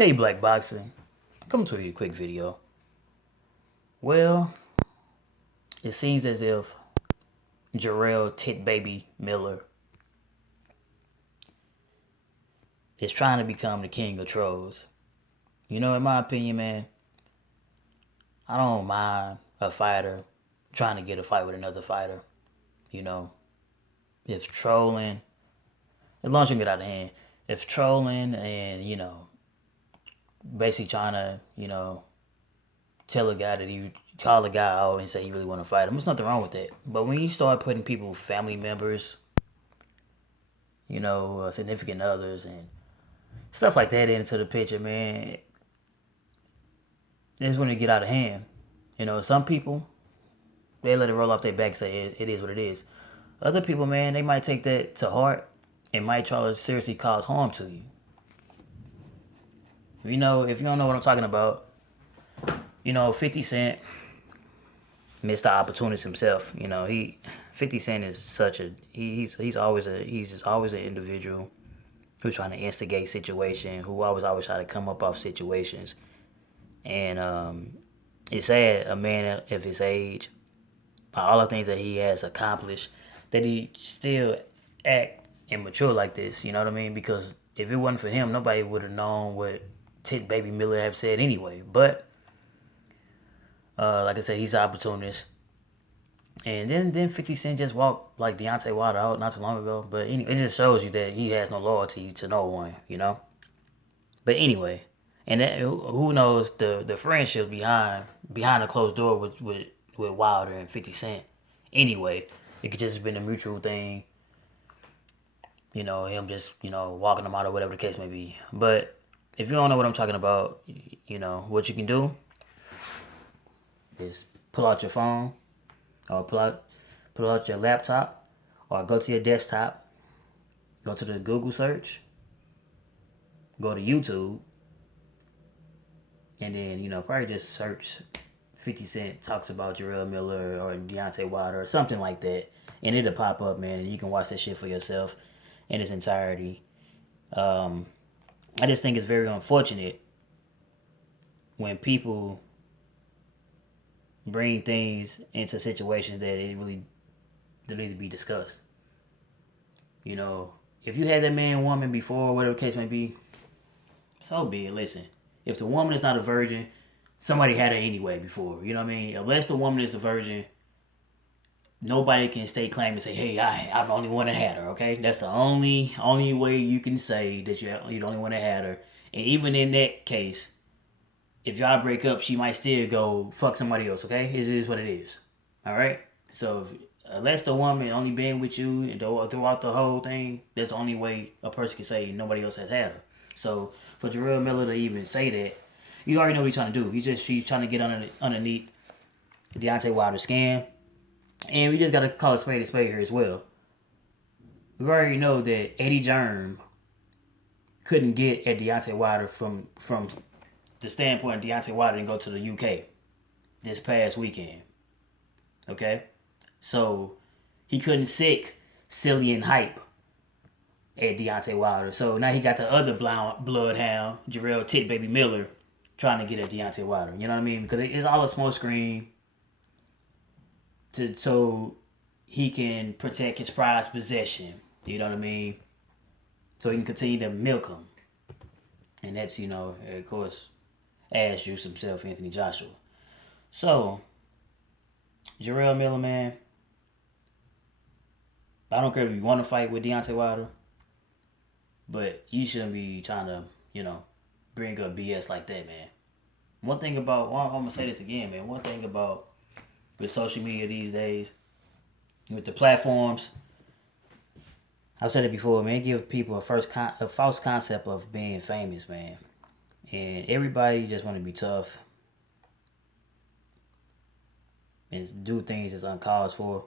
Hey, Black Boxing. Coming to you a quick video. Well, it seems as if Jarrell Tit Baby Miller is trying to become the king of trolls. You know, in my opinion, man, I don't mind a fighter trying to get a fight with another fighter. You know, if trolling, as long as you can get out of hand, if trolling and, basically trying to, tell a guy that he call a guy out and say he really want to fight him. There's nothing wrong with that. But when you start putting people, family members, significant others and stuff like that into the picture, man, it's when it get out of hand. Some people they let it roll off their back, and say it is what it is. Other people, man, they might take that to heart and might try to seriously cause harm to you. If you don't know what I'm talking about, 50 Cent, Mr. Opportunist himself. 50 Cent is such a he's just always an individual who's trying to instigate situation, who always try to come up off situations, and it's sad a man of his age, all the things that he has accomplished, that he still act immature like this. You know what I mean? Because if it wasn't for him, nobody would have known what Tit Baby Miller have said anyway. But like I said, he's an opportunist. And then 50 Cent just walked like Deontay Wlider out not too long ago. But anyway, it just shows you that he has no loyalty to no one. But anyway, and that, who knows the friendship behind a closed door with Wlider and 50 Cent. Anyway, it could just have been a mutual thing. Him just walking them out or whatever the case may be. But if you don't know what I'm talking about, what you can do is pull out your phone or pull out your laptop or go to your desktop, go to the Google search, go to YouTube, and then, probably just search 50 Cent talks about Jarrell Miller or Deontay Wlider or something like that. And it'll pop up, man, and you can watch that shit for yourself in its entirety. I just think it's very unfortunate when people bring things into situations that it really need to be discussed. If you had that man, woman before, whatever the case may be, so be it. Listen, if the woman is not a virgin, somebody had her anyway before. You know what I mean? Unless the woman is a virgin, nobody can stay claim and say, "Hey, I'm the only one that had her." Okay, that's the only way you can say that you're the only one that had her. And even in that case, if y'all break up, she might still go fuck somebody else. Okay, it is what it is. All right. So unless the woman only been with you and throughout the whole thing, that's the only way a person can say nobody else has had her. So for Jarrell Miller to even say that, you already know what he's trying to do. She's trying to get underneath Deontay Wilder's skin. And we just got to call a spade here as well. We already know that Eddie Germ couldn't get at Deontay Wilder from the standpoint of Deontay Wilder and go to the UK this past weekend. Okay? So he couldn't sick silly and hype at Deontay Wilder. So now he got the other bloodhound, Jarrell Tit Baby Miller, trying to get at Deontay Wilder. You know what I mean? Because it's all a smoke screen so he can protect his prized possession. You know what I mean? So he can continue to milk him. And that's, of course, ass juice himself, Anthony Joshua. So, Jarrell Miller, man, I don't care if you want to fight with Deontay Wilder, but you shouldn't be trying to, bring up BS like that, man. I'm going to say this again, man. One thing about with social media these days, with the platforms, I've said it before, man, give people a false concept of being famous, man. And everybody just want to be tough and do things that's uncalled for.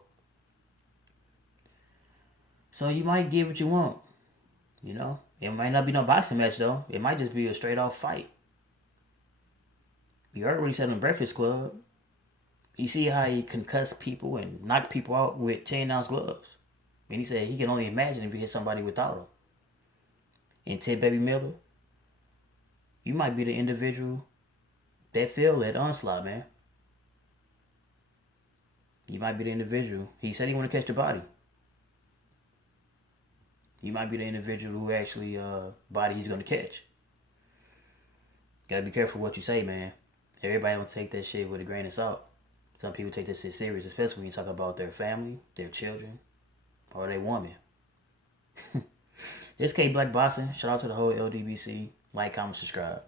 So you might get what you want, It might not be no boxing match, though. It might just be a straight-off fight. You heard what he said in Breakfast Club. You see how he concussed people and knocked people out with 10-ounce gloves. And he said he can only imagine if he hit somebody without them. And Ted Baby Miller, You might be the individual that feel that onslaught, man. You might be the individual. He said he want to catch the body. You might be the individual who actually body he's gonna catch. Gotta be careful what you say, man. Everybody don't take that shit with a grain of salt. Some people take this shit serious, especially when you talk about their family, their children, or their woman. This K Black Boxing. Shout out to the whole LDBC. Like, comment, subscribe.